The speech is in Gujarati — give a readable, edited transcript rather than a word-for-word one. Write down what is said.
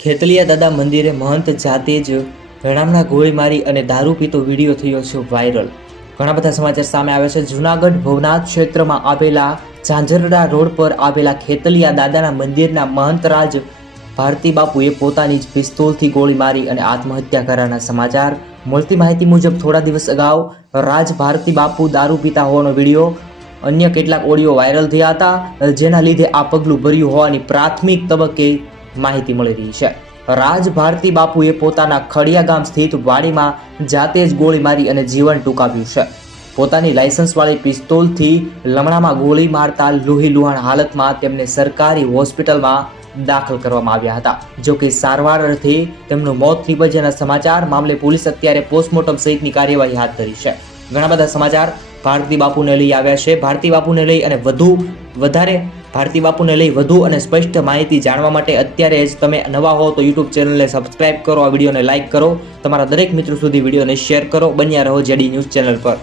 ખેતલિયા દાદા મંદિરે મહંત જાતે જ ઘણામણા ગોળી મારી અને દારૂ પીતો વિડીયો થયો છે વાયરલ। ઘણા બધા સમાચાર સામે આવે છે। જૂનાગઢ ભવનાથ ક્ષેત્રમાં આવેલા ઝાંઝરડા રોડ પર આવેલા ખેતલિયા દાદાના મંદિરના મહંતરાજ ભારતી બાપુએ પોતાની જ પિસ્તોલથી ગોળી મારી અને આત્મહત્યા કર્યાના સમાચાર મળતી માહિતી મુજબ થોડા દિવસ અગાઉ રાજ ભારતી બાપુ દારૂ પીતા હોવાનો વિડીયો અન્ય કેટલાક ઓડિયો વાયરલ થયા હતા, જેના લીધે આ પગલું ભર્યું હોવાની પ્રાથમિક તબક્કે માહિતી મળી રહી છે। રાજ ભારતી બાપુએ પોતાના ખડિયા ગામ સ્થિત વાડીમાં જાતે જ ગોળી મારી અને જીવન ટૂંકાવ્યું છે। પોતાની લાયસન્સવાળી પિસ્તોલથી લમણામાં ગોળી મારતા લોહી લુહાણ હાલતમાં તેમને સરકારી હોસ્પિટલમાં દાખલ કરવામાં આવ્યા હતા। જો કે સારવાર અર્થે તેમનું મોત નીપજ્યાના સમાચાર મામલે પોલીસ અત્યારે પોસ્ટમોર્ટમ સહિતની કાર્યવાહી હાથ ધરી છે। ઘણા બધા સમાચાર ભારતી બાપુને લઈ આવ્યા છે। ભારતી બાપુને લઈ અને ભારતી બાપુને લઈ વધુ અને સ્પષ્ટ માહિતી જાણવા માટે અત્યારે જ તમે નવા હો તો યુટ્યુબ ચેનલને સબસ્ક્રાઇબ કરો, આ વિડીયોને લાઇક કરો, તમારા દરેક મિત્રો સુધી વિડીયોને શેર કરો। બન્યા રહો જેડી ન્યૂઝ ચેનલ પર।